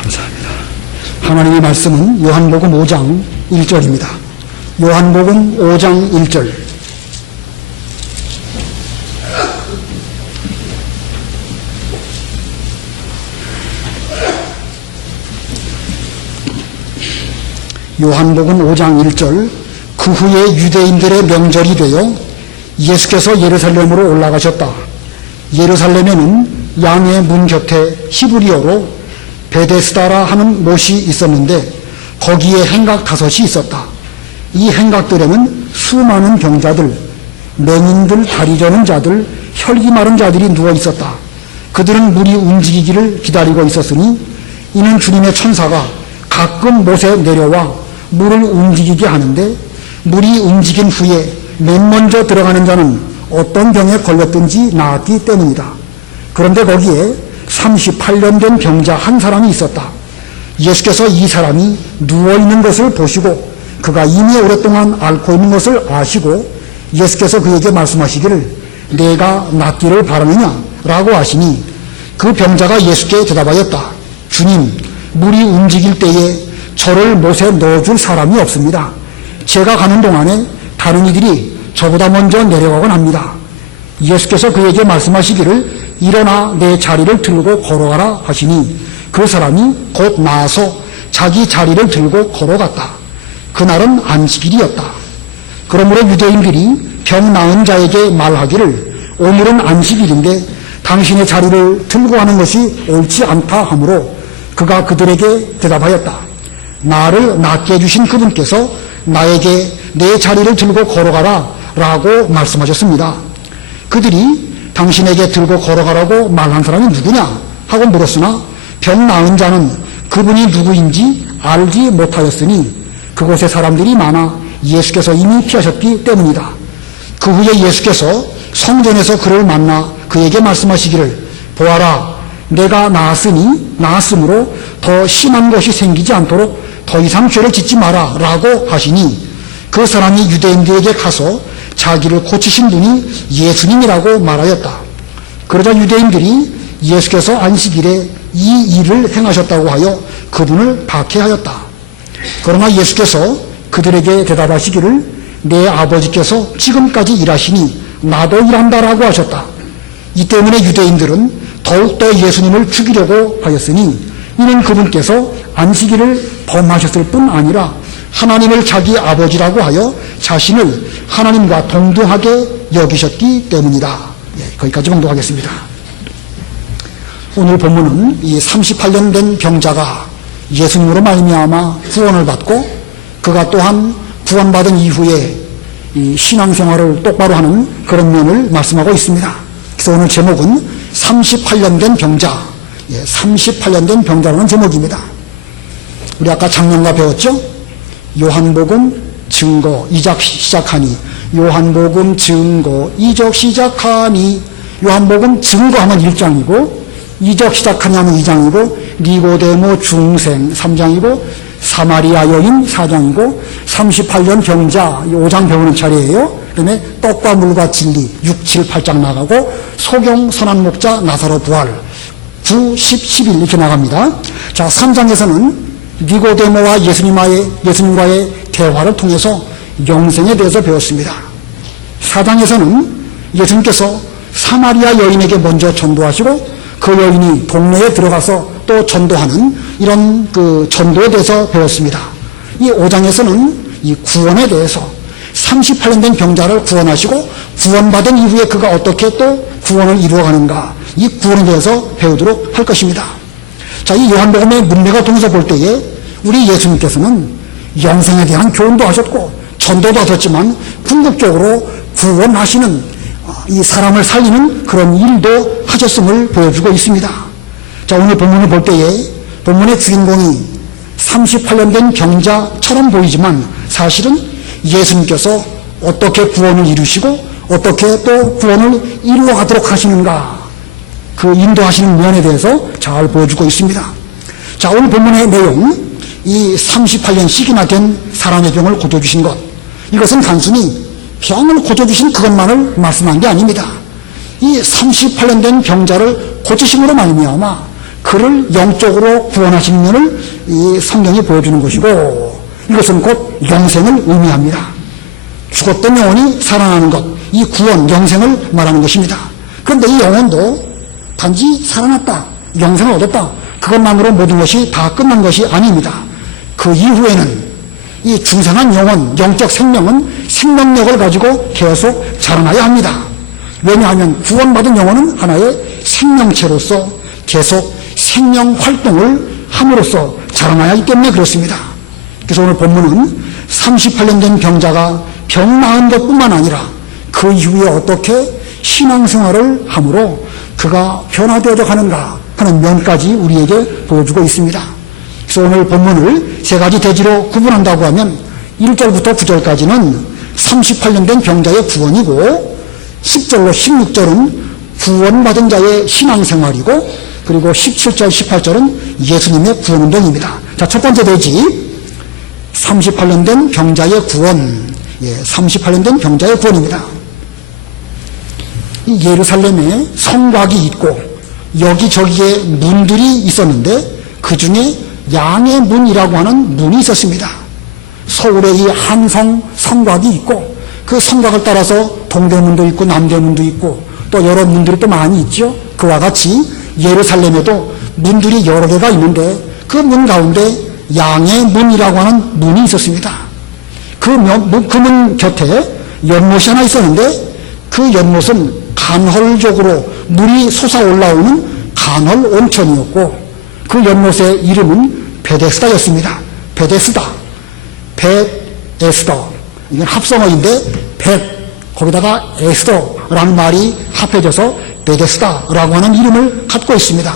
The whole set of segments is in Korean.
감사합니다. 하나님의 말씀은 요한복음 5장 1절입니다. 요한복음 5장 1절. 요한복음 5장 1절. 그 후에 유대인들의 명절이 되어 예수께서 예루살렘으로 올라가셨다. 예루살렘에는 양의 문 곁에 히브리어로 베데스다라 하는 못이 있었는데 거기에 행각 5이 있었다. 이 행각들에는 수많은 병자들, 맹인들, 다리 저는 자들, 혈기 마른 자들이 누워 있었다. 그들은 물이 움직이기를 기다리고 있었으니 이는 주님의 천사가 가끔 못에 내려와 물을 움직이게 하는데 물이 움직인 후에 맨 먼저 들어가는 자는 어떤 병에 걸렸든지 나았기 때문이다. 그런데 거기에 38년 된 병자 한 사람이 있었다. 예수께서 이 사람이 누워있는 것을 보시고 그가 이미 오랫동안 앓고 있는 것을 아시고 예수께서 그에게 말씀하시기를 내가 낫기를 바라느냐 라고 하시니 그 병자가 예수께 대답하였다. 주님, 물이 움직일 때에 저를 못에 넣어줄 사람이 없습니다. 제가 가는 동안에 다른 이들이 저보다 먼저 내려가곤 합니다. 예수께서 그에게 말씀하시기를 일어나 내 자리를 들고 걸어가라 하시니 그 사람이 곧 나아서 자기 자리를 들고 걸어갔다. 그날은 안식일이었다. 그러므로 유대인들이 병 나은 자에게 말하기를 오늘은 안식일인데 당신의 자리를 들고 하는 것이 옳지 않다 하므로 그가 그들에게 대답하였다. 나를 낫게 해주신 그분께서 나에게 내 자리를 들고 걸어가라 라고 말씀하셨습니다. 그들이 당신에게 들고 걸어가라고 말한 사람이 누구냐 하고 물었으나 병 나은 자는 그분이 누구인지 알지 못하였으니 그곳에 사람들이 많아 예수께서 이미 피하셨기 때문이다. 그 후에 예수께서 성전에서 그를 만나 그에게 말씀하시기를 보아라, 내가 나았으므로 더 심한 것이 생기지 않도록 더 이상 죄를 짓지 마라 라고 하시니 그 사람이 유대인들에게 가서 자기를 고치신 분이 예수님이라고 말하였다. 그러자 유대인들이 예수께서 안식일에 이 일을 행하셨다고 하여 그분을 박해하였다. 그러나 예수께서 그들에게 대답하시기를 내 아버지께서 지금까지 일하시니 나도 일한다라고 하셨다. 이 때문에 유대인들은 더욱더 예수님을 죽이려고 하였으니 이는 그분께서 안식일을 범하셨을 뿐 아니라 하나님을 자기 아버지라고 하여 자신을 하나님과 동등하게 여기셨기 때문이다. 거기까지 공독하겠습니다. 오늘 본문은 이 38년 된 병자가 예수님으로 말미암아 구원을 받고 그가 또한 구원받은 이후에 이 신앙생활을 똑바로 하는 그런 면을 말씀하고 있습니다. 그래서 오늘 제목은 38년 된 병자, 38년 된 병자라는 제목입니다. 우리 아까 작년과 배웠죠? 요한복음 증거 2장 시작하니 요한복음 증거 2적 시작하니 요한복음 증거하면 1장이고 2적 시작하니 하면 2장이고 니고데모 중생 3장이고 사마리아 여인 4장이고 38년 병자 5장 배우는 차례예요. 그 다음에 떡과 물과 진리 6, 7, 8장 나가고 소경 선한 목자 나사로 부활 9, 10, 11 이렇게 나갑니다. 자, 3장에서는 니고데모와 예수님과의 대화를 통해서 영생에 대해서 배웠습니다. 4장에서는 예수님께서 사마리아 여인에게 먼저 전도하시고 그 여인이 동네에 들어가서 또 전도하는 이런 그 전도에 대해서 배웠습니다. 이 5장에서는 이 구원에 대해서 38년 된 병자를 구원하시고 구원받은 이후에 그가 어떻게 또 구원을 이루어가는가 이 구원에 대해서 배우도록 할 것입니다. 자, 이 요한복음의 문맥을 통해서 볼 때에 우리 예수님께서는 영생에 대한 교훈도 하셨고 전도도 하셨지만 궁극적으로 구원하시는 이 사람을 살리는 그런 일도 하셨음을 보여주고 있습니다. 자, 오늘 본문을 볼 때에 본문의 주인공이 38년 된 병자처럼 보이지만 사실은 예수님께서 어떻게 구원을 이루시고 어떻게 또 구원을 이루어가도록 하시는가 그 인도하시는 면에 대해서 잘 보여주고 있습니다. 자, 오늘 본문의 내용 이 38년씩이나 된 사람의 병을 고쳐주신 것 이것은 단순히 병을 고쳐주신 그것만을 말씀한 게 아닙니다. 이 38년 된 병자를 고치심으로 말미암아 그를 영적으로 구원하시는 면을 이 성경이 보여주는 것이고, 이것은 곧 영생을 의미합니다. 죽었던 영혼이 살아나는 것, 이 구원, 영생을 말하는 것입니다. 그런데 이 영혼도 단지 살아났다, 영생을 얻었다, 그것만으로 모든 것이 다 끝난 것이 아닙니다. 그 이후에는 이 중생한 영혼, 영적 생명은 생명력을 가지고 계속 자라나야 합니다. 왜냐하면 구원받은 영혼은 하나의 생명체로서 계속 생명 활동을 함으로써 자라나야 하기 때문에 그렇습니다. 그래서 오늘 본문은 38년 된 병자가 병 나은 것뿐만 아니라 그 이후에 어떻게 신앙생활을 함으로 그가 변화되어져 가는가 하는 면까지 우리에게 보여주고 있습니다. 그래서 오늘 본문을 세 가지 대지로 구분한다고 하면 1절부터 9절까지는 38년 된 병자의 구원이고, 10절로 16절은 구원받은 자의 신앙생활이고, 그리고 17절, 18절은 예수님의 구원운동입니다. 자, 첫 번째 대지, 38년 된 병자의 구원. 38년 된 병자의 구원입니다. 이 예루살렘에 성곽이 있고 여기저기에 문들이 있었는데 그 중에 양의 문이라고 하는 문이 있었습니다. 서울에 이 한성 성곽이 있고 그 성곽을 따라서 동대문도 있고 남대문도 있고 또 여러 문들이 또 많이 있죠. 그와 같이 예루살렘에도 문들이 여러 개가 있는데 그 문 가운데 양의 문이라고 하는 문이 있었습니다. 그 문 곁에 연못이 하나 있었는데 그 연못은 간헐적으로 물이 솟아올라오는 간헐 온천이었고 그 연못의 이름은 베데스다였습니다. 베데스다, 베에스더, 이건 합성어인데 거기다가 에스더라는 말이 합해져서 베데스다라고 하는 이름을 갖고 있습니다.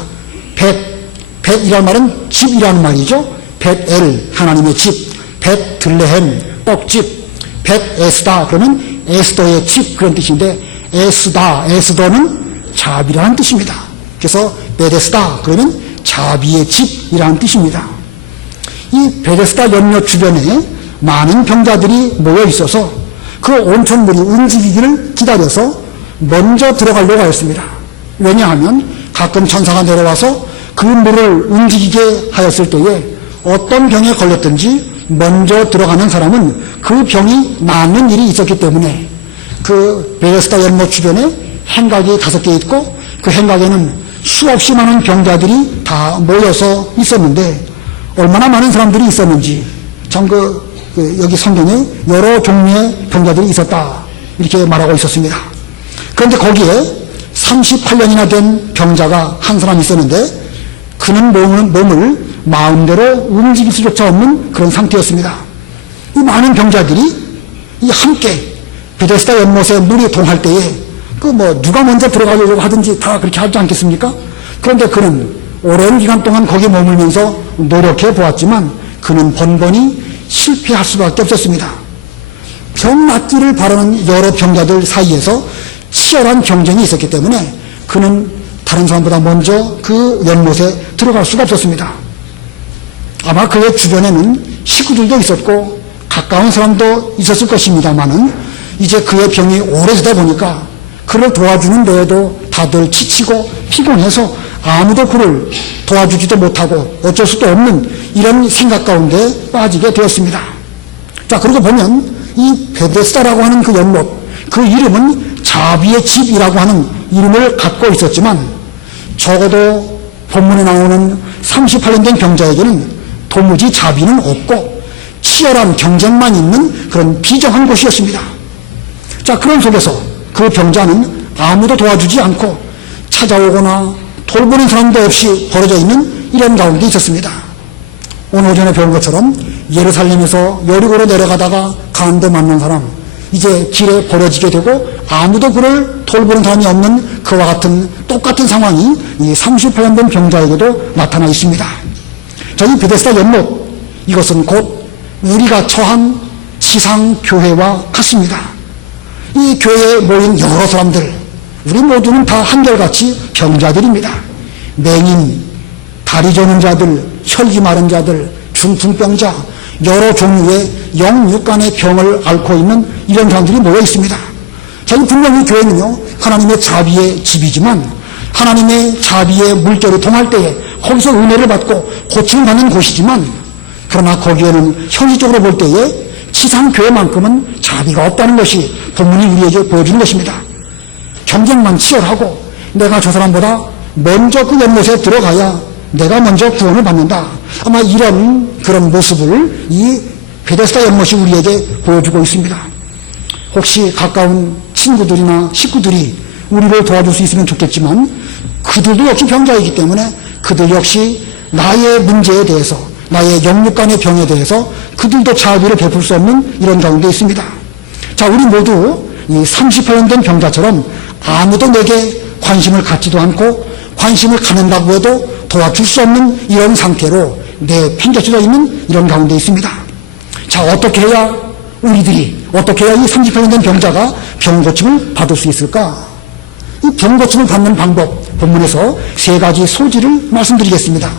벳이라는 말은 집이라는 말이죠. 벳엘, 하나님의 집, 벳들레헴, 떡집, 벳에스다 그러면 에스더의 집, 그런 뜻인데 에스더는 자비라는 뜻입니다. 그래서 베데스다 그러면 자비의 집이라는 뜻입니다. 이 베데스다 연못 주변에 많은 병자들이 모여 있어서 그 온천물이 움직이기를 기다려서 먼저 들어가려고 하였습니다. 왜냐하면 가끔 천사가 내려와서 그 물을 움직이게 하였을 때에 어떤 병에 걸렸든지 먼저 들어가는 사람은 그 병이 낫는 일이 있었기 때문에 그 베데스다 연못 주변에 행각이 5개 있고 그 행각에는 수없이 많은 병자들이 다 모여서 있었는데 얼마나 많은 사람들이 있었는지 참 여기 성경에 여러 종류의 병자들이 있었다 이렇게 말하고 있었습니다. 그런데 거기에 38년이나 된 병자가 한 사람 있었는데 그는 몸을 마음대로 움직일 수조차 없는 그런 상태였습니다. 이 많은 병자들이 이 함께 베데스다 연못에 물이 동할 때에 누가 먼저 들어가려고 하든지 다 그렇게 하지 않겠습니까? 그런데 그는 오랜 기간 동안 거기에 머물면서 노력해 보았지만 그는 번번이 실패할 수밖에 없었습니다. 병 낫기를 바라는 여러 병자들 사이에서 치열한 경쟁이 있었기 때문에 그는 다른 사람보다 먼저 그 연못에 들어갈 수가 없었습니다. 아마 그의 주변에는 식구들도 있었고 가까운 사람도 있었을 것입니다만은 이제 그의 병이 오래되다 보니까 그를 도와주는 데에도 다들 지치고 피곤해서 아무도 그를 도와주지도 못하고 어쩔 수도 없는 이런 생각 가운데 빠지게 되었습니다. 자, 그러고 보면 이 베데스다라고 하는 그 연못, 그 이름은 자비의 집이라고 하는 이름을 갖고 있었지만 적어도 본문에 나오는 38년 된 병자에게는 도무지 자비는 없고 치열한 경쟁만 있는 그런 비정한 곳이었습니다. 자, 그런 속에서 그 병자는 아무도 도와주지 않고 찾아오거나 돌보는 사람도 없이 벌어져 있는 이런 가운데 있었습니다. 오늘 오전에 배운 것처럼 예루살렘에서 여리고로 내려가다가 가운데 만난 사람, 이제 길에 버려지게 되고 아무도 그를 돌보는 사람이 없는 그와 같은 똑같은 상황이 이 38년 된 병자에게도 나타나 있습니다. 이 베데스다 연못, 이것은 곧 우리가 처한 지상교회와 같습니다. 이 교회에 모인 여러 사람들, 우리 모두는 다 한결같이 병자들입니다. 맹인, 다리 저는 자들, 혈기 마른 자들, 중풍병자, 여러 종류의 영육간의 병을 앓고 있는 이런 사람들이 모여 있습니다. 자, 분명히 교회는요, 하나님의 자비의 집이지만 하나님의 자비의 물결이 통할 때에 거기서 은혜를 받고 고침을 받는 곳이지만, 그러나 거기에는 현실적으로 볼 때에 지상교회만큼은 자비가 없다는 것이 본문이 우리에게 보여주는 것입니다. 경쟁만 치열하고 내가 저 사람보다 먼저 그 연못에 들어가야 내가 먼저 구원을 받는다. 아마 이런 그런 모습을 이 베데스다 연못이 우리에게 보여주고 있습니다. 혹시 가까운 친구들이나 식구들이 우리를 도와줄 수 있으면 좋겠지만 그들도 역시 병자이기 때문에 그들 역시 나의 문제에 대해서, 나의 영육간의 병에 대해서 그들도 자비를 베풀 수 없는 이런 가운데 있습니다. 자, 우리 모두 이 38년 된 병자처럼 아무도 내게 관심을 갖지도 않고 관심을 갖는다고 해도 도와줄 수 없는 이런 상태로 내팽개쳐져 있는 이런 가운데 있습니다. 자, 어떻게 해야 우리들이, 어떻게 해야 이 38년 된 병자가 병고침을 받을 수 있을까? 이 병고침을 받는 방법, 본문에서 세 가지 소지를 말씀드리겠습니다.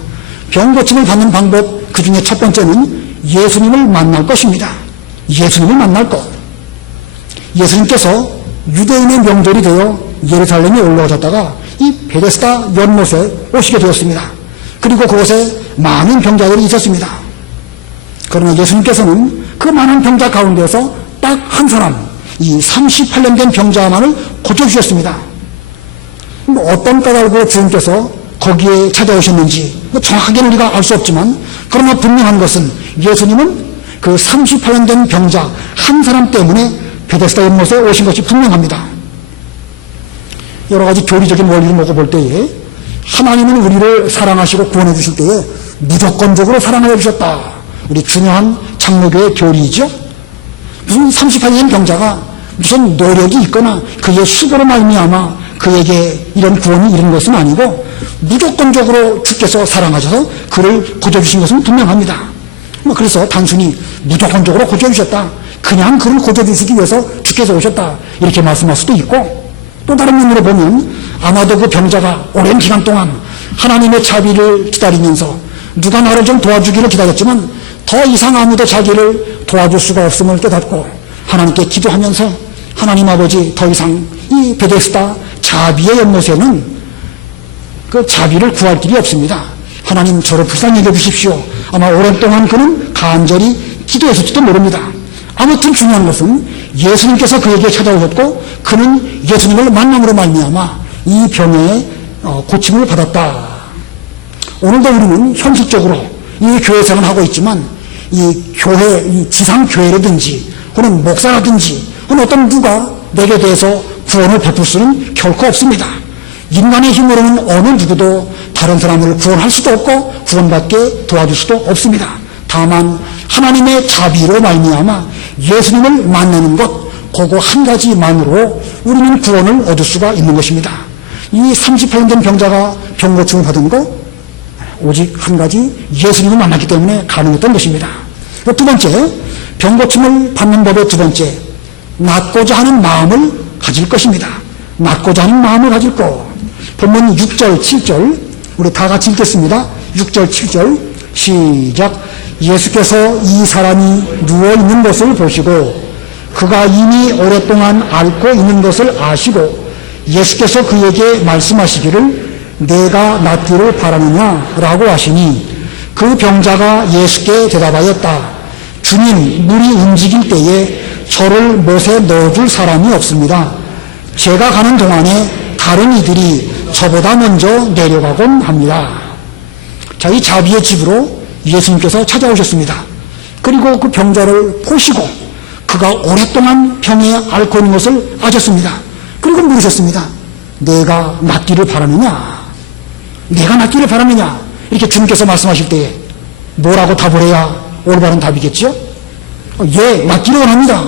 병고침을 받는 방법, 그 중에 첫 번째는 예수님을 만날 것입니다. 예수님을 만날 것. 예수님께서 유대인의 명절이 되어 예루살렘에 올라오셨다가 이 베데스다 연못에 오시게 되었습니다. 그리고 그곳에 많은 병자들이 있었습니다. 그러나 예수님께서는 그 많은 병자 가운데서 딱 한 사람, 이 38년 된 병자만을 고쳐주셨습니다. 어떤 까닭으로 주님께서 거기에 찾아오셨는지 정확하게는 우리가 알 수 없지만, 그러나 분명한 것은 예수님은 그 38년 된 병자 한 사람 때문에 베데스다 연못에 오신 것이 분명합니다. 여러 가지 교리적인 원리를 놓고 볼 때에 하나님은 우리를 사랑하시고 구원해 주실 때에 무조건적으로 사랑해 주셨다. 우리 중요한 장로교의 교리이죠. 무슨 38년 병자가 무슨 노력이 있거나 그의 수고로 말미암아 그에게 이런 구원이 이른 것은 아니고 무조건적으로 주께서 사랑하셔서 그를 고쳐주신 것은 분명합니다. 그래서 단순히 무조건적으로 고쳐주셨다, 그냥 그를 고쳐주시기 위해서 주께서 오셨다, 이렇게 말씀할 수도 있고, 또 다른 면으로 보면 아마도 그 병자가 오랜 기간 동안 하나님의 자비를 기다리면서 누가 나를 좀 도와주기를 기다렸지만 더 이상 아무도 자기를 도와줄 수가 없음을 깨닫고 하나님께 기도하면서, 하나님 아버지, 더 이상 이 베데스다 자비의 연못에는 그 자비를 구할 길이 없습니다. 하나님 저를 불쌍히 여겨주십시오. 아마 오랫동안 그는 간절히 기도했을지도 모릅니다. 아무튼 중요한 것은 예수님께서 그에게 찾아오셨고 그는 예수님을 만남으로 말미암아 이 병의 고침을 받았다. 오늘도 우리는 현실적으로 이 교회 생활을 하고 있지만 이 교회, 이 지상교회라든지 혹은 목사라든지 혹은 어떤 누가 내게 대해서 구원을 베풀 수는 결코 없습니다. 인간의 힘으로는 어느 누구도 다른 사람을 구원할 수도 없고 구원받게 도와줄 수도 없습니다. 다만 하나님의 자비로 말미암아 예수님을 만나는 것, 그거 한 가지만으로 우리는 구원을 얻을 수가 있는 것입니다. 이 38년 된 병자가 병고침을 받은 거 오직 한 가지, 예수님을 만났기 때문에 가능했던 것입니다. 두 번째, 병고침을 받는 법의 두 번째, 낫고자 하는 마음을 가질 것입니다. 낫고자 하는 마음을 가질 것. 본문 6절, 7절 우리 다 같이 읽겠습니다. 6절, 7절 시작. 예수께서 이 사람이 누워있는 것을 보시고 그가 이미 오랫동안 앓고 있는 것을 아시고 예수께서 그에게 말씀하시기를 내가 낫기를 바라느냐라고 하시니 그 병자가 예수께 대답하였다. 주님, 물이 움직일 때에 저를 못에 넣어줄 사람이 없습니다. 제가 가는 동안에 다른 이들이 저보다 먼저 내려가곤 합니다. 자, 이 자비의 집으로 예수님께서 찾아오셨습니다. 그리고 그 병자를 보시고 그가 오랫동안 병에 앓고 있는 것을 아셨습니다. 그리고 물으셨습니다. 내가 낫기를 바라느냐? 내가 낫기를 바라느냐? 이렇게 주님께서 말씀하실 때에 뭐라고 답을 해야 올바른 답이겠죠? 예, 낫기를 원합니다.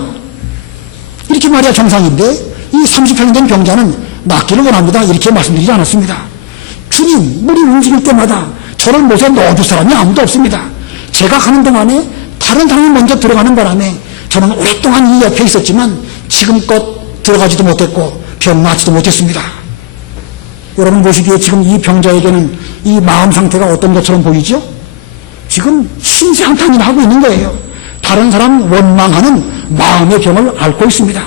이렇게 말해야 정상인데 이 38년 된 병자는 낫기를 원합니다, 이렇게 말씀드리지 않았습니다. 주님, 물이 움직일 때마다 저를 못에 넣어줄 사람이 아무도 없습니다. 제가 가는 동안에 다른 사람이 먼저 들어가는 바람에 저는 오랫동안 이 옆에 있었지만 지금껏 들어가지도 못했고 병 낫지도 못했습니다. 여러분 보시기에 지금 이 병자에게는 이 마음 상태가 어떤 것처럼 보이죠? 지금 심상탄이나 하고 있는 거예요. 다른 사람 원망하는 마음의 병을 앓고 있습니다.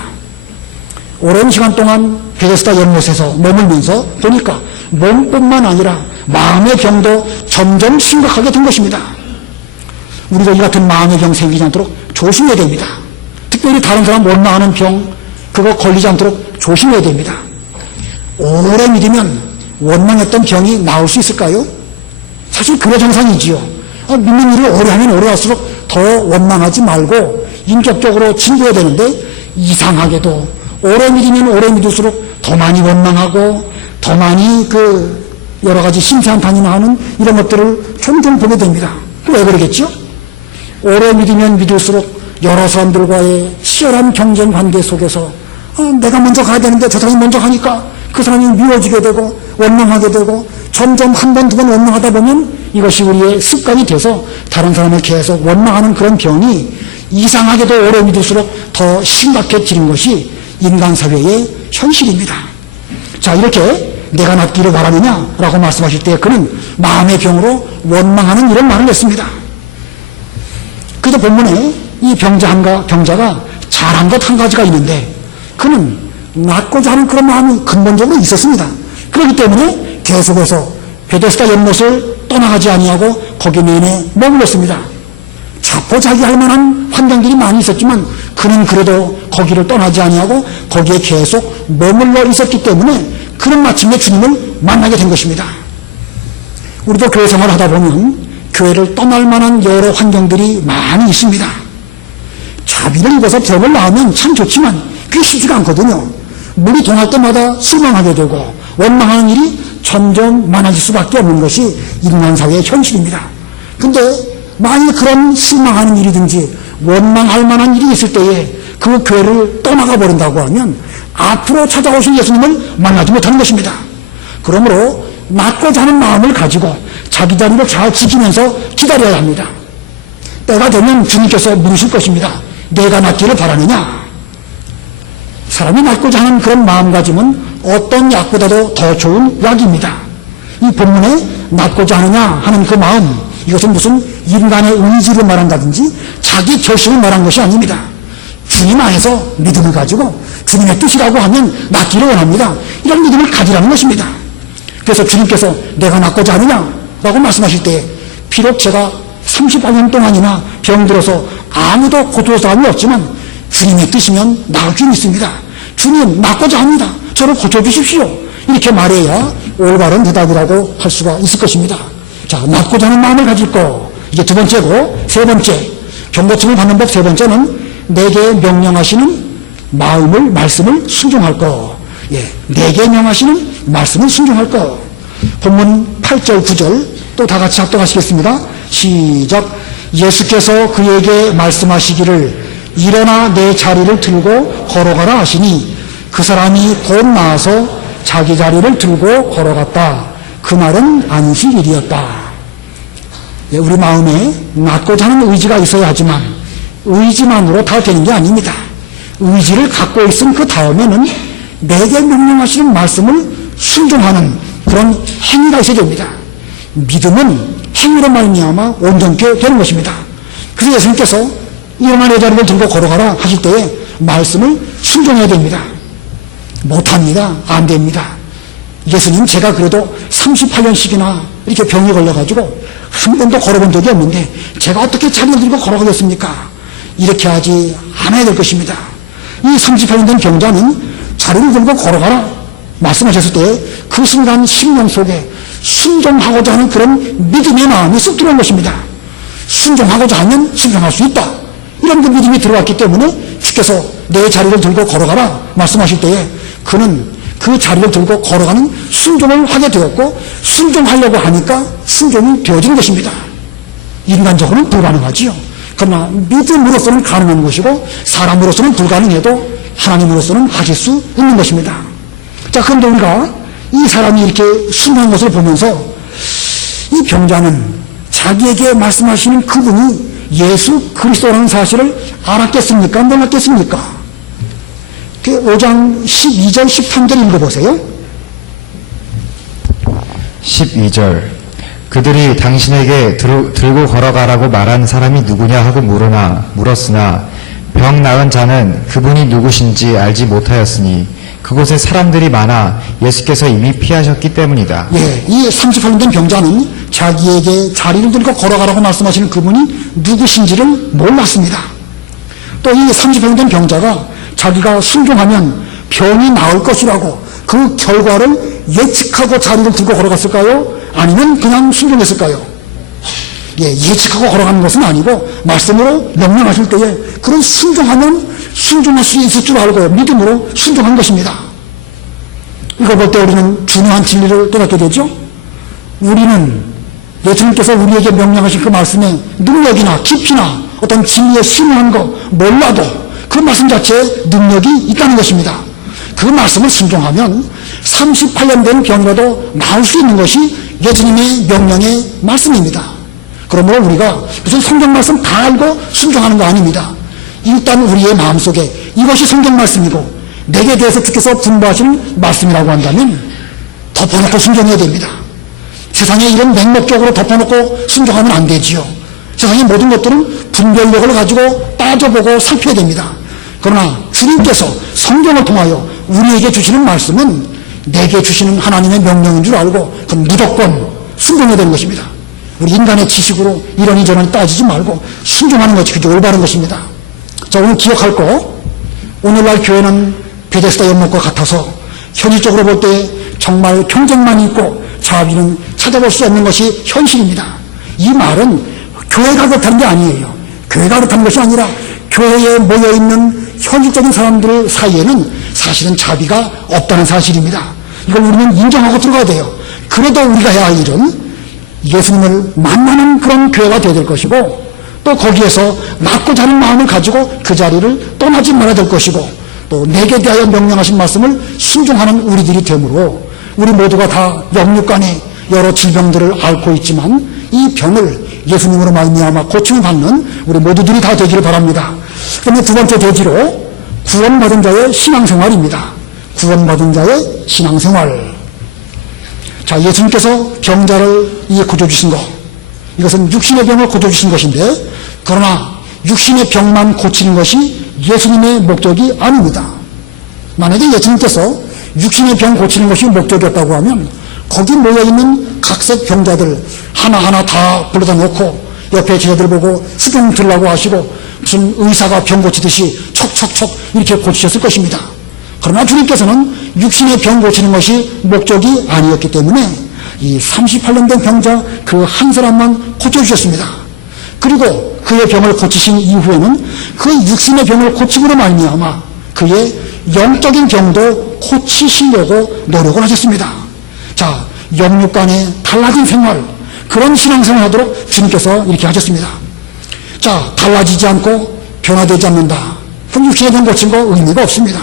오랜 시간 동안 베데스다 연못에서 머물면서 보니까 몸뿐만 아니라 마음의 병도 점점 심각하게 된 것입니다. 우리도 이 같은 마음의 병 생기지 않도록 조심해야 됩니다. 특별히 다른 사람 원망하는 병, 그거 걸리지 않도록 조심해야 됩니다. 오래 믿으면 원망했던 병이 나올 수 있을까요? 사실 그래 정상이지요. 믿는 일을 오래 하면 오래 할수록 더 원망하지 말고 인격적으로 진도해야 되는데, 이상하게도 오래 믿으면 오래 믿을수록 더 많이 원망하고 더 많이 여러 가지 심사한탄이나 하는 이런 것들을 종종 보게 됩니다. 왜 그러겠죠? 오래 믿으면 믿을수록 여러 사람들과의 치열한 경쟁 관계 속에서 내가 먼저 가야 되는데 저 사람이 먼저 가니까 그 사람이 미워지게 되고 원망하게 되고, 점점 한 번, 두 번 원망하다 보면 이것이 우리의 습관이 돼서 다른 사람을 계속 원망하는 그런 병이 이상하게도 오래 믿을수록 더 심각해지는 것이 인간 사회의 현실입니다. 자, 이렇게 내가 낫기를 바라느냐라고 말씀하실 때 그는 마음의 병으로 원망하는 이런 말을 했습니다. 그래서 본문에 이 병자가 잘한 것 한 가지가 있는데, 그는 낫고자 하는 그런 마음이 근본적으로 있었습니다. 그렇기 때문에 계속해서 베데스다 연못을 떠나가지 아니하고 거기 내내 머물렀습니다. 자포자기할 만한 환경들이 많이 있었지만 그는 그래도 거기를 떠나지 아니하고 거기에 계속 머물러 있었기 때문에 그는 마침내 주님을 만나게 된 것입니다. 우리도 교회 생활을 하다 보면 교회를 떠날 만한 여러 환경들이 많이 있습니다. 자비를 입어서 병을 나으면 참 좋지만 그게 쉽지가 않거든요. 물이 동할 때마다 실망하게 되고 원망하는 일이 점점 많아질 수밖에 없는 것이 인간 사회의 현실입니다. 근데 만일 그런 실망하는 일이든지 원망할 만한 일이 있을 때에 그 교회를 떠나가 버린다고 하면 앞으로 찾아오실 예수님을 만나지 못하는 것입니다. 그러므로 낫고자 하는 마음을 가지고 자기 자리를 잘 지키면서 기다려야 합니다. 때가 되면 주님께서 물으실 것입니다. 내가 낫기를 바라느냐? 사람이 낫고자 하는 그런 마음가짐은 어떤 약보다도 더 좋은 약입니다. 이 본문에 낫고자 하느냐 하는 그 마음, 이것은 무슨 인간의 의지를 말한다든지 자기 결심을 말한 것이 아닙니다. 주님 안에서 믿음을 가지고 주님의 뜻이라고 하면 낫기를 원합니다. 이런 믿음을 가지라는 것입니다. 그래서 주님께서 내가 낫고자 하느냐라고 말씀하실 때, 비록 제가 38년 동안이나 병들어서 아무도 고토할 사람이 없지만 주님의 뜻이면 나을 줄 믿습니다. 주님, 낫고자 합니다. 저를 고쳐주십시오. 이렇게 말해야 올바른 대답이라고 할 수가 있을 것입니다. 자, 낫고자 하는 마음을 가질 거, 이게 두 번째고, 세 번째, 병고침을 받는 법 세 번째는 내게 명령하시는 말씀을 순종할 거. 예, 내게 명하시는 말씀을 순종할 거. 본문 8절, 9절 또 다 같이 합독하시겠습니다. 시작. 예수께서 그에게 말씀하시기를 일어나 내 자리를 들고 걸어가라 하시니 그 사람이 곧 나아서 자기 자리를 들고 걸어갔다. 그 말은 안식 일이었다. 예, 우리 마음에 낫고자 하는 의지가 있어야 하지만 의지만으로 다 되는 게 아닙니다. 의지를 갖고 있은 그 다음에는 내게 명령하시는 말씀을 순종하는 그런 행위가 있어야 됩니다. 믿음은 행위로 말미암아 온전케 되는 것입니다. 그래서 예수님께서 일어나 내 자리를 들고 걸어가라 하실 때에 말씀을 순종해야 됩니다. 못합니다. 안 됩니다. 예수님, 제가 그래도 38년씩이나 이렇게 병이 걸려가지고 한 번도 걸어본 적이 없는데 제가 어떻게 자리를 들고 걸어가겠습니까? 이렇게 하지 않아야 될 것입니다. 이 38년 된 병자는 자리를 들고 걸어가라 말씀하셨을 때 그 순간 심령 속에 순종하고자 하는 그런 믿음의 마음이 쑥 들어온 것입니다. 순종하고자 하면 순종할 수 있다. 이런 그 믿음이 들어왔기 때문에 주께서 내 자리를 들고 걸어가라 말씀하실 때에 그는 그 자리를 들고 걸어가는 순종을 하게 되었고, 순종하려고 하니까 순종이 되어진 것입니다. 인간적으로는 불가능하지요. 그러나 믿음으로서는 가능한 것이고 사람으로서는 불가능해도 하나님으로서는 하실 수 있는 것입니다. 자, 그런데 우리가 이 사람이 이렇게 순종한 것을 보면서 이 병자는 자기에게 말씀하시는 그분이 예수 그리스도라는 사실을 알았겠습니까? 몰랐겠습니까? 5장 12절 13절 읽어보세요. 12절. 그들이 당신에게 들고 걸어가라고 말한 사람이 누구냐 하고 물었으나 병 나은 자는 그분이 누구신지 알지 못하였으니 그곳에 사람들이 많아 예수께서 이미 피하셨기 때문이다. 예, 이 38년 된 병자는 자기에게 자리를 들고 걸어가라고 말씀하시는 그분이 누구신지를 몰랐습니다. 또 이 38년 된 병자가 자기가 순종하면 병이 나을 것이라고 그 결과를 예측하고 자리를 들고 걸어갔을까요? 아니면 그냥 순종했을까요? 예, 예측하고 걸어가는 것은 아니고 말씀으로 명령하실 때에 그런 순종하면 순종할 수 있을 줄 알고 믿음으로 순종한 것입니다. 이걸 볼 때 우리는 중요한 진리를 깨닫게 되죠. 우리는 예수님께서 우리에게 명령하신 그 말씀에 능력이나 깊이나 어떤 진리에 신뢰한 거 몰라도 그 말씀 자체에 능력이 있다는 것입니다. 그 말씀을 순종하면 38년 된 병이라도 나을 수 있는 것이 예수님의 명령의 말씀입니다. 그러므로 우리가 무슨 성경 말씀 다 알고 순종하는 거 아닙니다. 일단 우리의 마음속에 이것이 성경 말씀이고 내게 대해서 주께서 분부하시는 말씀이라고 한다면 덮어놓고 순종해야 됩니다. 세상에 이런 맹목적으로 덮어놓고 순종하면 안 되지요. 세상의 모든 것들은 분별력을 가지고 따져보고 살펴야 됩니다. 그러나 주님께서 성경을 통하여 우리에게 주시는 말씀은 내게 주시는 하나님의 명령인 줄 알고 그건 무조건 순종해야 되는 것입니다. 우리 인간의 지식으로 이러니 저러니 따지지 말고 순종하는 것이 그게 올바른 것입니다. 자, 오늘 기억할 거, 오늘날 교회는 베데스다 연못과 같아서 현실적으로 볼 때 정말 경쟁만 있고 자비는 찾아볼 수 없는 것이 현실입니다. 이 말은 교회가 그렇다는 게 아니에요. 교회가 그렇다는 것이 아니라 교회에 모여있는 현실적인 사람들 사이에는 사실은 자비가 없다는 사실입니다. 이걸 우리는 인정하고 들어가야 돼요. 그래도 우리가 해야 할 일은 예수님을 만나는 그런 교회가 되어야 될 것이고 또 거기에서 낮고자 하는 마음을 가지고 그 자리를 떠나지 말아야 될 것이고 또 내게 대하여 명령하신 말씀을 순종하는 우리들이 되므로 우리 모두가 다 영육간에 여러 질병들을 앓고 있지만 이 병을 예수님으로 말미암아 고침을 받는 우리 모두들이 다 되기를 바랍니다. 그다음에 두 번째 대지로 구원받은 자의 신앙생활입니다. 구원받은 자의 신앙생활. 자, 예수님께서 병자를 고쳐주신 것, 이것은 육신의 병을 고쳐주신 것인데 그러나 육신의 병만 고치는 것이 예수님의 목적이 아닙니다. 만약에 예수님께서 육신의 병 고치는 것이 목적이었다고 하면 거기 모여있는 각색 병자들 하나하나 다 불러다 놓고 옆에 제자들 보고 수종 들라고 하시고 무슨 의사가 병 고치듯이 척척척 이렇게 고치셨을 것입니다. 그러나 주님께서는 육신의 병 고치는 것이 목적이 아니었기 때문에 이 38년 된 병자 그 한 사람만 고쳐주셨습니다. 그리고 그의 병을 고치신 이후에는 그 육신의 병을 고침으로 말미암아 그의 영적인 병도 고치시려고 노력을 하셨습니다. 자, 영육 간의 달라진 생활, 그런 신앙생활을 하도록 주님께서 이렇게 하셨습니다. 자, 달라지지 않고 변화되지 않는다. 그럼 육신의 병 고친 거 의미가 없습니다.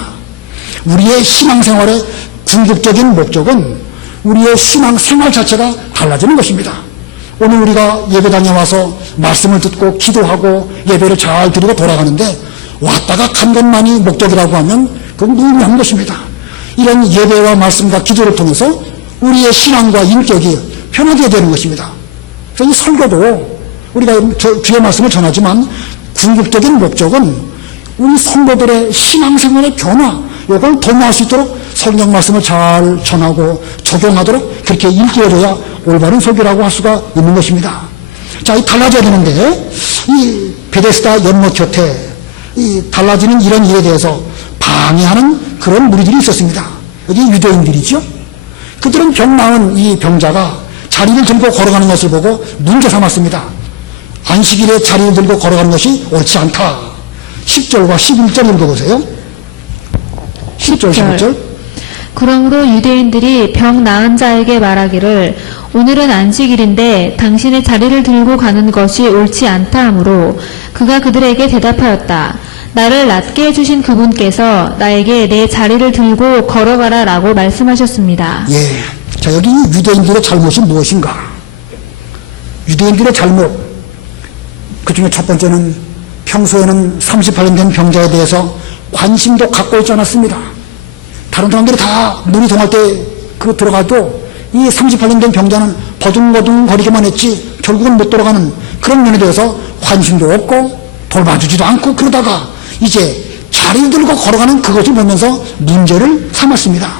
우리의 신앙생활의 궁극적인 목적은 우리의 신앙생활 자체가 달라지는 것입니다. 오늘 우리가 예배당에 와서 말씀을 듣고 기도하고 예배를 잘 드리고 돌아가는데 왔다가 간 것만이 목적이라고 하면 그건 무의미한 것입니다. 이런 예배와 말씀과 기도를 통해서 우리의 신앙과 인격이 변화되어야 되는 것입니다. 그래서 이 설교도 우리가 주의 말씀을 전하지만 궁극적인 목적은 우리 성도들의 신앙생활의 변화, 이걸 도모할 수 있도록 성경 말씀을 잘 전하고 적용하도록 그렇게 일깨워줘야 올바른 설교라고 할 수가 있는 것입니다. 자, 이 달라져야 되는데 이 베데스다 연못 곁에 이 달라지는 이런 일에 대해서 방해하는 그런 무리들이 있었습니다. 여기 유대인들이죠. 그들은 병 나은 이 병자가 자리를 들고 걸어가는 것을 보고 문제 삼았습니다. 안식일에 자리를 들고 걸어가는 것이 옳지 않다. 10절과 11절 읽어보세요. 10절, 11절. 그러므로 유대인들이 병 나은 자에게 말하기를 오늘은 안식일인데 당신의 자리를 들고 가는 것이 옳지 않다 하므로 그가 그들에게 대답하였다. 나를 낫게 해주신 그분께서 나에게 내 자리를 들고 걸어가라 라고 말씀하셨습니다. 예. 자, 여기 유대인들의 잘못이 무엇인가? 유대인들의 잘못. 그 중에 첫 번째는 평소에는 38년 된 병자에 대해서 관심도 갖고 있지 않았습니다. 다른 사람들이 다 눈이 동할 때 그 들어가도 이 38년 된 병자는 버둥버둥 거리기만 했지 결국은 못 돌아가는 그런 면에 대해서 관심도 없고 돌봐주지도 않고 그러다가 이제 자리를 들고 걸어가는 그것을 보면서 문제를 삼았습니다.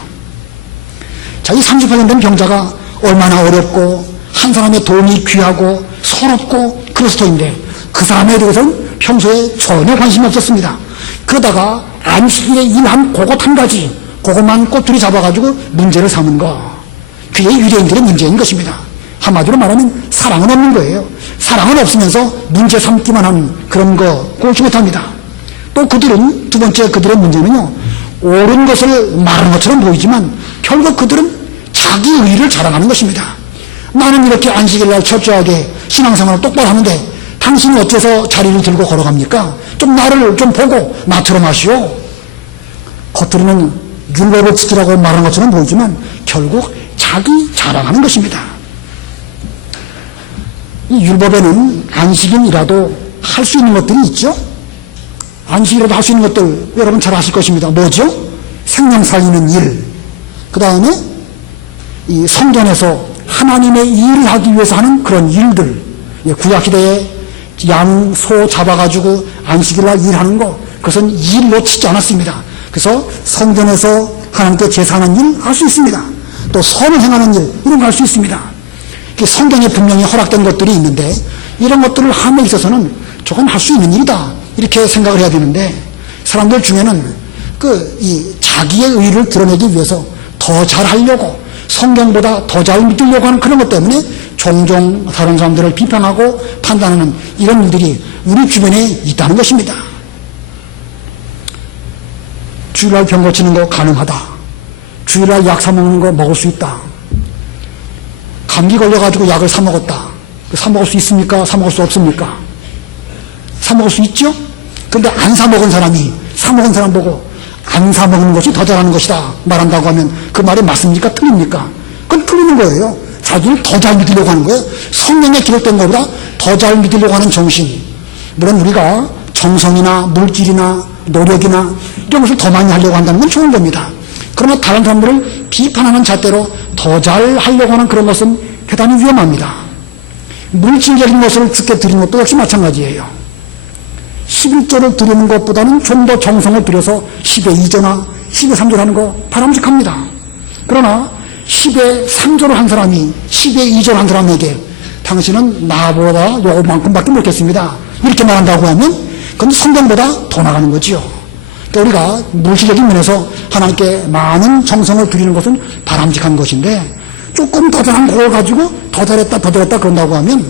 자, 이 38년 된 병자가 얼마나 어렵고 한 사람의 도움이 귀하고 서럽고 그리스도인데 그 사람에 대해서는 평소에 전혀 관심이 없었습니다. 그러다가 안식일에 일한 그것 한 가지, 그것만 꼬투리 잡아가지고 문제를 삼은 거, 그게 유대인들의 문제인 것입니다. 한마디로 말하면 사랑은 없는 거예요. 사랑은 없으면서 문제 삼기만 하는 그런 거 꼴찌 못합니다. 또 그들은, 두 번째 그들의 문제는요, 옳은 것을 말하는 것처럼 보이지만 결국 그들은 자기 의의를 자랑하는 것입니다. 나는 이렇게 안식일날 철저하게 신앙생활을 똑바로 하는데 당신이 어째서 자리를 들고 걸어갑니까? 좀 나를 좀 보고 나처럼 하시오. 겉으로는 율법을 지키라고 말하는 것처럼 보이지만 결국 자기 자랑하는 것입니다. 이 율법에는 안식일이라도 할 수 있는 것들이 있죠. 안식일이라도 할 수 있는 것들 여러분 잘 아실 것입니다. 뭐죠? 생명 살리는 일, 그 다음에 이 성전에서 하나님의 일을 하기 위해서 하는 그런 일들, 구약시대에 양, 소 잡아가지고 안식일날 일하는 거, 그것은 일로 치지 않았습니다. 그래서 성전에서 하나님께 제사하는 일 할 수 있습니다. 또 선을 행하는 일, 이런 거 할 수 있습니다. 성경에 분명히 허락된 것들이 있는데 이런 것들을 함에 있어서는 저건 할 수 있는 일이다, 이렇게 생각을 해야 되는데 사람들 중에는 이 자기의 의의를 드러내기 위해서 더 잘하려고 성경보다 더 잘 믿으려고 하는 그런 것 때문에 종종 다른 사람들을 비판하고 판단하는 이런 일들이 우리 주변에 있다는 것입니다. 주일날 병 고치는 거 가능하다. 주일날 약 사 먹는 거 먹을 수 있다. 감기 걸려가지고 약을 사 먹었다. 사 먹을 수 있습니까? 사 먹을 수 없습니까? 사 먹을 수 있죠? 그런데 안 사 먹은 사람이 사 먹은 사람 보고 안 사 먹는 것이 더 잘하는 것이다 말한다고 하면 그 말이 맞습니까? 틀립니까? 그건 틀리는 거예요. 자기를 더 잘 믿으려고 하는 거예요. 성경에 기록된 것보다 더 잘 믿으려고 하는 정신. 물론 우리가 정성이나 물질이나 노력이나 이런 것을 더 많이 하려고 한다는 건 좋은 겁니다. 그러나 다른 사람들을 비판하는 잣대로 더 잘 하려고 하는 그런 것은 대단히 위험합니다. 물질적인 것을 주께 드리는 것도 역시 마찬가지예요. 11조를 드리는 것보다는 좀 더 정성을 들여서 10의 2조나 10의 3조를 하는 거 바람직합니다. 그러나 10의 3조를 한 사람이 10의 2조를 한 사람에게 당신은 나보다 요만큼밖에 못했습니다, 이렇게 말한다고 하면 그건 성경보다 더 나가는 거지요. 그러니까 우리가 물질적인 면에서 하나님께 많은 정성을 드리는 것은 바람직한 것인데 조금 더 잘한 거 가지고 더 잘했다 그런다고 하면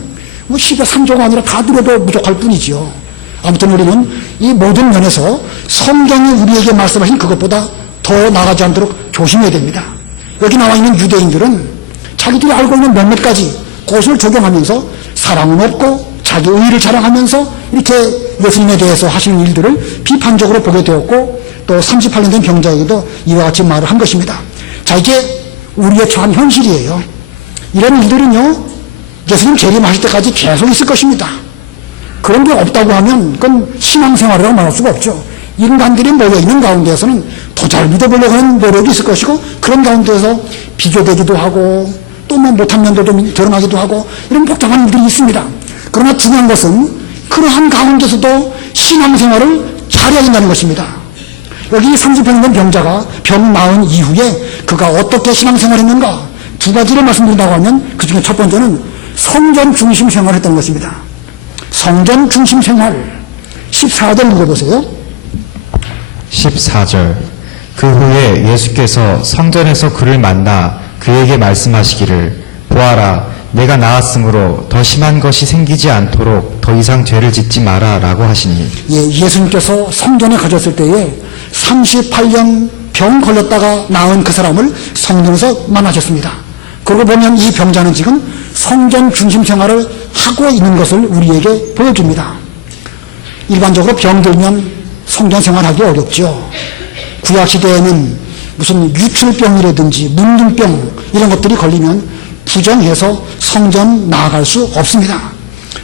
뭐 10의 3조가 아니라 다 드려도 부족할 뿐이지요. 아무튼 우리는 이 모든 면에서 성경이 우리에게 말씀하신 그것보다 더 나가지 않도록 조심해야 됩니다. 여기 나와 있는 유대인들은 자기들이 알고 있는 몇몇 가지 그것을 적용하면서 사랑은 없고 자기 의의를 자랑하면서 이렇게 예수님에 대해서 하시는 일들을 비판적으로 보게 되었고 또 38년 된 병자에게도 이와 같이 말을 한 것입니다. 자, 이게 우리의 처한 현실이에요. 이런 일들은요, 예수님 재림하실 때까지 계속 있을 것입니다. 그런 게 없다고 하면 그건 신앙생활이라고 말할 수가 없죠. 인간들이 모여있는 가운데에서는 더 잘 믿어보려고 하는 노력이 있을 것이고 그런 가운데에서 비교되기도 하고 또 뭐 못한 면도 드러나기도 하고 이런 복잡한 일들이 있습니다. 그러나 중요한 것은 그러한 가운데서도 신앙생활을 잘해야 된다는 것입니다. 여기 30년 된 병자가 병 나은 이후에 그가 어떻게 신앙생활을 했는가 두 가지를 말씀드린다고 하면 그 중에 첫 번째는 성전 중심 생활을 했던 것입니다. 성전 중심 생활 14절 읽어보세요. 14절. 그 후에 예수께서 성전에서 그를 만나 그에게 말씀하시기를 보아라, 내가 나았으므로 더 심한 것이 생기지 않도록 더 이상 죄를 짓지 마라 라고 하시니. 예수님께서 성전에 가셨을 때에 38년 병 걸렸다가 나은 그 사람을 성전에서 만나셨습니다. 그러고 보면 이 병자는 지금 성전 중심 생활을 하고 있는 것을 우리에게 보여줍니다. 일반적으로 병 들면 성전 생활하기 어렵죠. 구약시대에는 무슨 유출병이라든지 문둥병 이런 것들이 걸리면 부정해서 성전 나아갈 수 없습니다.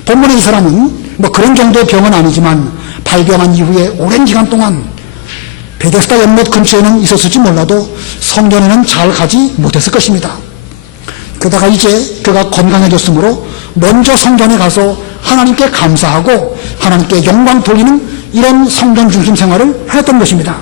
본문의 이 사람은 뭐 그런 정도의 병은 아니지만 발병한 이후에 오랜 기간 동안 베데스다 연못 근처에는 있었을지 몰라도 성전에는 잘 가지 못했을 것입니다. 그러다가 이제 그가 건강해졌으므로 먼저 성전에 가서 하나님께 감사하고 하나님께 영광 돌리는 이런 성전 중심 생활을 했던 것입니다.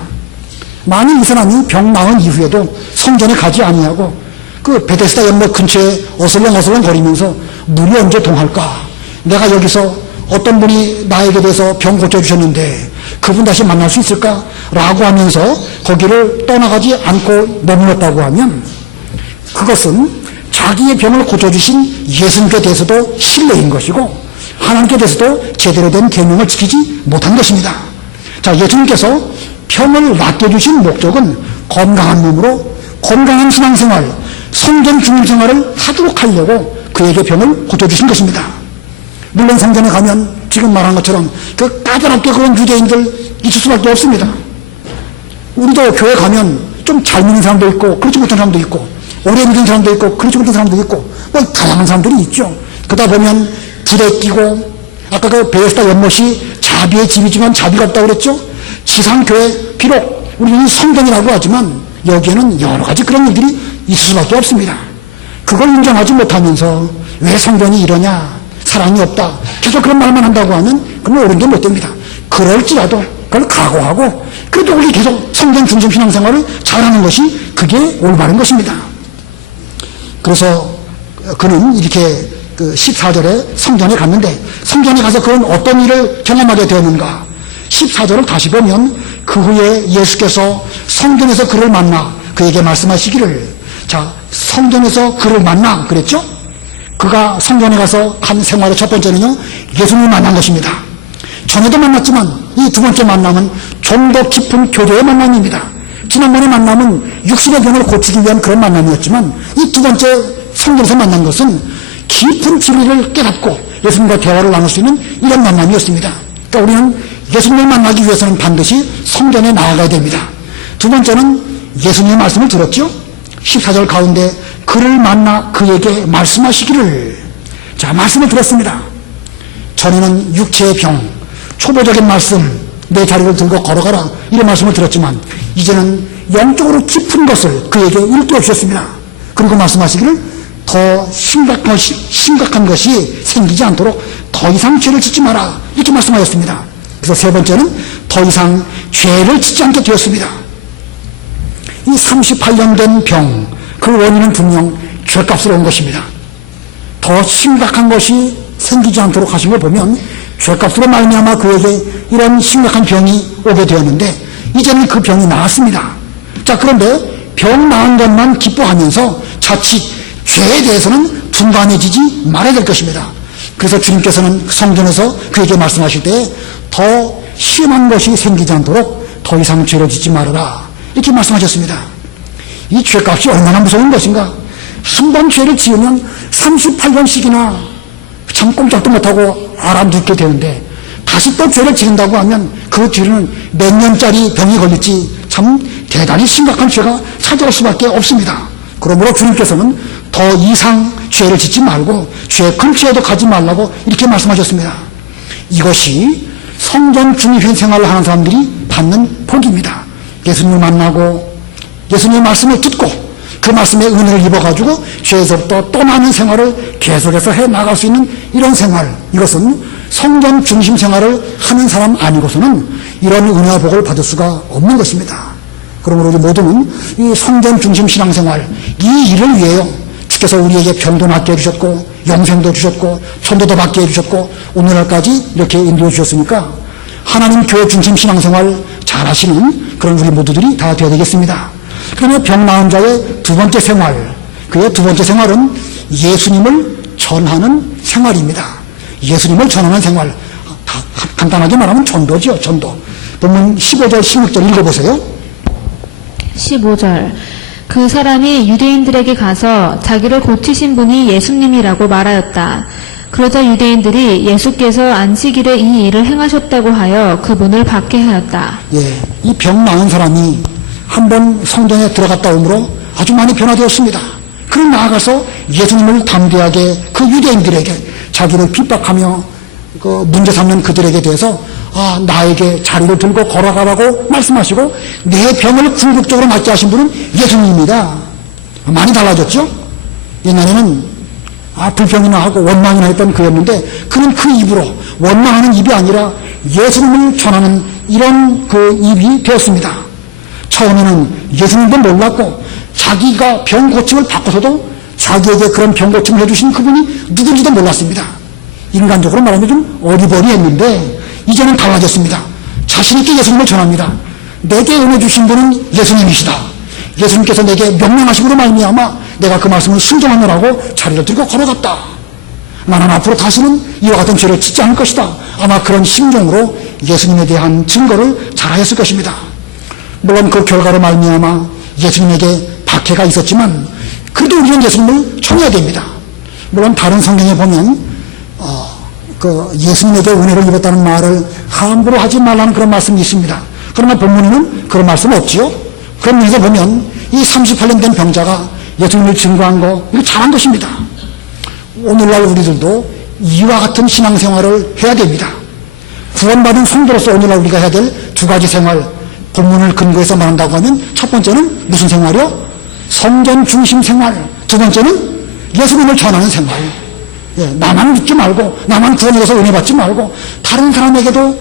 만일 이 사람이 병 나은 이후에도 성전에 가지 아니하고 그 베데스다 연못 근처에 어슬렁어슬렁 거리면서 물이 언제 동할까? 내가 여기서 어떤 분이 나에게 대해서 병 고쳐주셨는데 그분 다시 만날 수 있을까? 라고 하면서 거기를 떠나가지 않고 머물렀다고 하면 그것은 자기의 병을 고쳐주신 예수님께 대해서도 신뢰인 것이고 하나님께 대해서도 제대로 된 계명을 지키지 못한 것입니다. 자, 예수님께서 병을 낫게 해주신 목적은 건강한 몸으로 건강한 신앙생활, 성전 중심생활을 하도록 하려고 그에게 병을 고쳐주신 것입니다. 물론 성전에 가면 지금 말한 것처럼 그 까다롭게 그런 유대인들 있을 수밖에 없습니다. 우리도 교회 가면 좀 잘 믿는 사람도 있고 그렇지 못한 사람도 있고 오래 믿는 사람도 있고 그렇지 못한 사람도 있고 뭐 다양한 사람들이 있죠. 그러다 보면 불에 끼고 아까 그 베데스다 연못이 자비의 집이지만 자비가 없다고 그랬죠. 지상교회 비록 우리는 성전이라고 하지만 여기에는 여러 가지 그런 일들이 있을 수밖에 없습니다. 그걸 인정하지 못하면서 왜 성전이 이러냐 사랑이 없다 계속 그런 말만 한다고 하면 그건 옳은 게 못 됩니다. 그럴지라도 그걸 각오하고 그래도 우리 계속 성전 중심 신앙생활을 잘하는 것이 그게 올바른 것입니다. 그래서 그는 이렇게 그 14절에 성전에 갔는데 성전에 가서 그는 어떤 일을 경험하게 되었는가? 14절을 다시 보면 그 후에 예수께서 성전에서 그를 만나 그에게 말씀하시기를 자 성전에서 그를 만나 그랬죠? 그가 성전에 가서 한 생활의 첫 번째는요 예수님을 만난 것입니다. 전에도 만났지만 이 두 번째 만남은 좀 더 깊은 교제의 만남입니다. 지난번에 만남은 육신의 병을 고치기 위한 그런 만남이었지만 이 두 번째 성전에서 만난 것은 깊은 진리를 깨닫고 예수님과 대화를 나눌 수 있는 이런 만남이었습니다. 그러니까 우리는 예수님을 만나기 위해서는 반드시 성전에 나아가야 됩니다. 두 번째는 예수님의 말씀을 들었죠. 14절 가운데 그를 만나 그에게 말씀하시기를 자 말씀을 들었습니다. 전에는 육체의 병 초보적인 말씀 내 자리를 들고 걸어가라 이런 말씀을 들었지만 이제는 영적으로 깊은 것을 그에게 일깨워 주셨습니다. 그리고 말씀하시기를 더 심각한 것이 생기지 않도록 더 이상 죄를 짓지 마라 이렇게 말씀하셨습니다. 그래서 세 번째는 더 이상 죄를 짓지 않게 되었습니다. 이 38년 된 병, 그 원인은 분명 죄값으로 온 것입니다. 더 심각한 것이 생기지 않도록 하신 걸 보면 죄값으로 말미암아 그에게 이런 심각한 병이 오게 되었는데 이제는 그 병이 나았습니다. 자 그런데 병 나은 것만 기뻐하면서 자칫 죄에 대해서는 둔감해지지 말아야 될 것입니다. 그래서 주님께서는 성전에서 그에게 말씀하실 때 더 심한 것이 생기지 않도록 더 이상 죄를 짓지 말아라 이렇게 말씀하셨습니다. 이 죄값이 얼마나 무서운 것인가. 한 번 죄를 지으면 38년씩이나 참 꼼짝도 못하고 알아눕게 되는데 다시 또 죄를 지른다고 하면 그 죄는 몇 년짜리 병이 걸릴지 참 대단히 심각한 죄가 찾아올 수밖에 없습니다. 그러므로 주님께서는 더 이상 죄를 짓지 말고 죄 근처에도 가지 말라고 이렇게 말씀하셨습니다. 이것이 성전 중심 생활을 하는 사람들이 받는 복입니다. 예수님을 만나고 예수님의 말씀을 듣고 그 말씀의 은혜를 입어가지고 죄에서부터 떠나는 생활을 계속해서 해나갈 수 있는 이런 생활, 이것은 성전 중심 생활을 하는 사람 아니고서는 이런 은혜와 복을 받을 수가 없는 것입니다. 그러므로 우리 모두는 이 성전 중심 신앙생활, 이 일을 위해요. 주께서 우리에게 병도 낫게 해주셨고 영생도 주셨고 천도도 받게 해주셨고 오늘날까지 이렇게 인도해 주셨으니까 하나님 교회 중심 신앙생활 잘 하시는 그런 우리 모두들이 다 되어야 되겠습니다. 그러면 병 나은 자의 두 번째 생활, 그의 두 번째 생활은 예수님을 전하는 생활입니다. 예수님을 전하는 생활, 간단하게 말하면 전도죠. 전도. 본문 15절 16절 읽어보세요. 15절 그 사람이 유대인들에게 가서 자기를 고치신 분이 예수님이라고 말하였다. 그러자 유대인들이 예수께서 안식일에 이 일을 행하셨다고 하여 그분을 받게 하였다. 예, 이 병 나은 사람이 한번 성전에 들어갔다 오므로 아주 많이 변화되었습니다. 그를 나아가서 예수님을 담대하게 그 유대인들에게 자기를 핍박하며 그 문제 삼는 그들에게 대해서 나에게 자리를 들고 걸어가라고 말씀하시고 내 병을 궁극적으로 낫게 하신 분은 예수님입니다. 많이 달라졌죠? 옛날에는 불평이나 하고 원망이나 했던 그였는데 그는 그 입으로 원망하는 입이 아니라 예수님을 전하는 이런 그 입이 되었습니다. 처음에는 예수님도 몰랐고 자기가 병 고침을 받고서도 자기에게 그런 병 고침을 해주신 그분이 누군지도 몰랐습니다. 인간적으로 말하면 좀 어리버리했는데 이제는 달라졌습니다. 자신 있게 예수님을 전합니다. 내게 은혜 주신 분은 예수님이시다. 예수님께서 내게 명령하심으로 말미암아 내가 그 말씀을 순종하느라고 자리를 들고 걸어갔다. 나는 앞으로 다시는 이와 같은 죄를 짓지 않을 것이다. 아마 그런 심정으로 예수님에 대한 증거를 잘하였을 것입니다. 물론 그 결과로 말미암아 예수님에게 박해가 있었지만 그래도 우리는 예수님을 전해야 됩니다. 물론 다른 성경에 보면 예수님에게 은혜를 입었다는 말을 함부로 하지 말라는 그런 말씀이 있습니다. 그러나 본문에는 그런 말씀은 없지요. 그런 면에서 보면 이 38년 된 병자가 예수님을 증거한 거 이거 잘한 것입니다. 오늘날 우리들도 이와 같은 신앙생활을 해야 됩니다. 구원받은 성도로서 오늘날 우리가 해야 될 두 가지 생활, 본문을 근거해서 말한다고 하면 첫 번째는 무슨 생활이요? 성전 중심 생활. 두 번째는 예수님을 전하는 생활. 나만 믿지 말고 나만 구원해서 은혜 받지 말고 다른 사람에게도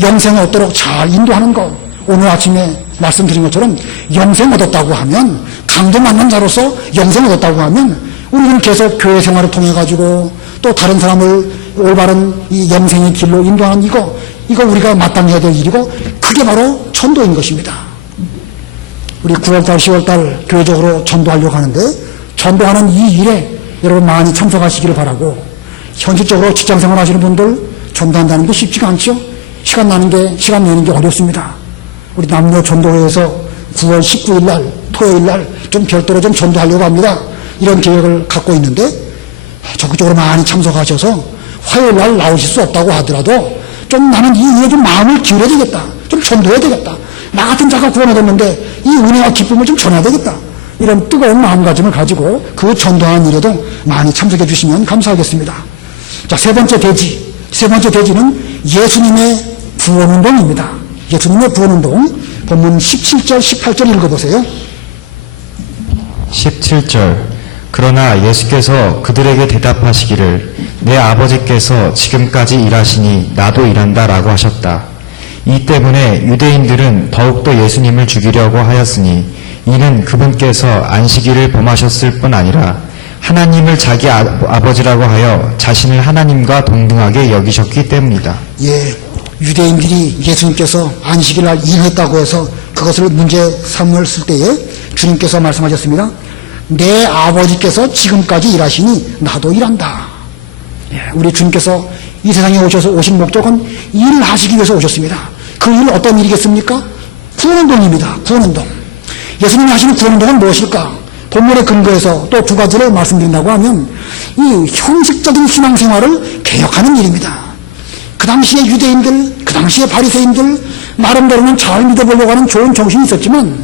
영생을 얻도록 잘 인도하는 것. 오늘 아침에 말씀드린 것처럼 영생 얻었다고 하면 강도 만난 자로서 영생 얻었다고 하면 우리는 계속 교회 생활을 통해 가지고 또 다른 사람을 올바른 이 영생의 길로 인도하는 이거 우리가 마땅히 해야 될 일이고 그게 바로 전도인 것입니다. 우리 9월달 10월달 교회적으로 전도하려고 하는데 전도하는 이 일에 여러분 많이 참석하시기를 바라고 현실적으로 직장생활 하시는 분들 전도한다는 게 쉽지가 않죠. 시간 내는 게 어렵습니다. 우리 남녀 전도회에서 9월 19일 날 토요일 날 좀 별도로 좀 전도하려고 합니다. 이런 계획을 갖고 있는데 적극적으로 많이 참석하셔서 화요일 날 나오실 수 없다고 하더라도 좀 나는 이 일에 좀 마음을 기울여야 되겠다. 좀 전도해야 되겠다. 나 같은 자가 구원 얻었는데 이 은혜와 기쁨을 좀 전해야 되겠다. 이런 뜨거운 마음가짐을 가지고 그 전도하는 일에도 많이 참석해 주시면 감사하겠습니다. 자, 세 번째 대지는 예수님의 구원운동입니다. 예수님의 구원운동, 본문 17절, 18절 읽어보세요. 17절. 그러나 예수께서 그들에게 대답하시기를 내 아버지께서 지금까지 일하시니 나도 일한다 라고 하셨다. 이 때문에 유대인들은 더욱더 예수님을 죽이려고 하였으니 이는 그분께서 안식일을 범하셨을 뿐 아니라 하나님을 자기 아버지라고 하여 자신을 하나님과 동등하게 여기셨기 때문이다. 예, 유대인들이 예수님께서 안식일 날 일했다고 해서 그것을 문제 삼을 때에 주님께서 말씀하셨습니다. 내 아버지께서 지금까지 일하시니 나도 일한다. 예, 우리 주님께서 이 세상에 오신 목적은 일을 하시기 위해서 오셨습니다. 그 일 어떤 일이겠습니까? 구원운동입니다. 구원운동. 예수님이 하시는 구원운동은 무엇일까? 본문에 근거해서 또 두 가지를 말씀드린다고 하면 이 형식적인 신앙생활을 개혁하는 일입니다. 그 당시에 유대인들, 그 당시에 바리새인들 나름대로는 잘 믿어보려고 하는 좋은 정신이 있었지만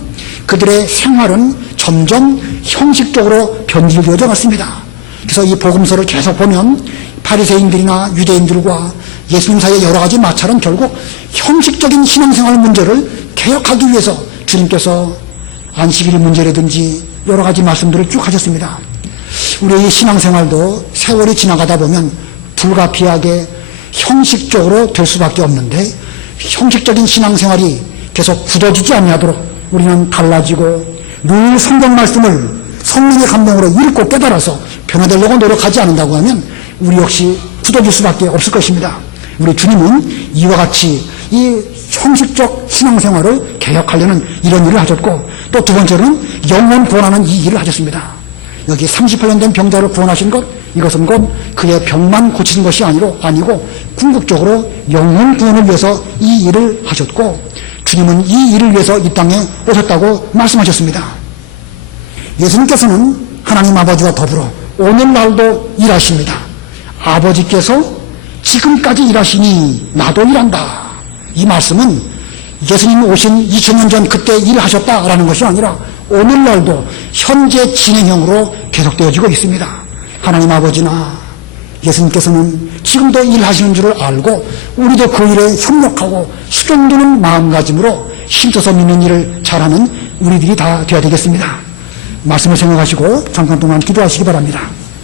그들의 생활은 점점 형식적으로 변질되어져 갔습니다. 그래서 이 복음서를 계속 보면 바리새인들이나 유대인들과 예수님 사이의 여러 가지 마찰은 결국 형식적인 신앙생활 문제를 개혁하기 위해서 주님께서 안식일 문제라든지 여러 가지 말씀들을 쭉 하셨습니다. 우리의 신앙생활도 세월이 지나가다 보면 불가피하게 형식적으로 될 수밖에 없는데 형식적인 신앙생활이 계속 굳어지지 아니하도록 우리는 달라지고 늘 성경 말씀을 성령의 감동으로 읽고 깨달아서 변화되려고 노력하지 않는다고 하면 우리 역시 굳어질 수밖에 없을 것입니다. 우리 주님은 이와 같이 이 형식적 신앙생활을 개혁하려는 이런 일을 하셨고 또 두 번째로는 영혼 구원하는 이 일을 하셨습니다. 여기 38년 된 병자를 구원하신 것 이것은 곧 그의 병만 고치신 것이 아니고 궁극적으로 영혼 구원을 위해서 이 일을 하셨고 주님은 이 일을 위해서 이 땅에 오셨다고 말씀하셨습니다. 예수님께서는 하나님 아버지와 더불어 오늘날도 일하십니다. 아버지께서 지금까지 일하시니 나도 일한다. 이 말씀은 예수님이 오신 2000년 전 그때 일하셨다라는 것이 아니라 오늘날도 현재 진행형으로 계속되어지고 있습니다. 하나님 아버지나 예수님께서는 지금도 일하시는 줄을 알고 우리도 그 일에 협력하고 수종드는 마음가짐으로 힘써서 믿는 일을 잘하는 우리들이 다 되어야 되겠습니다. 말씀을 생각하시고 잠깐 동안 기도하시기 바랍니다.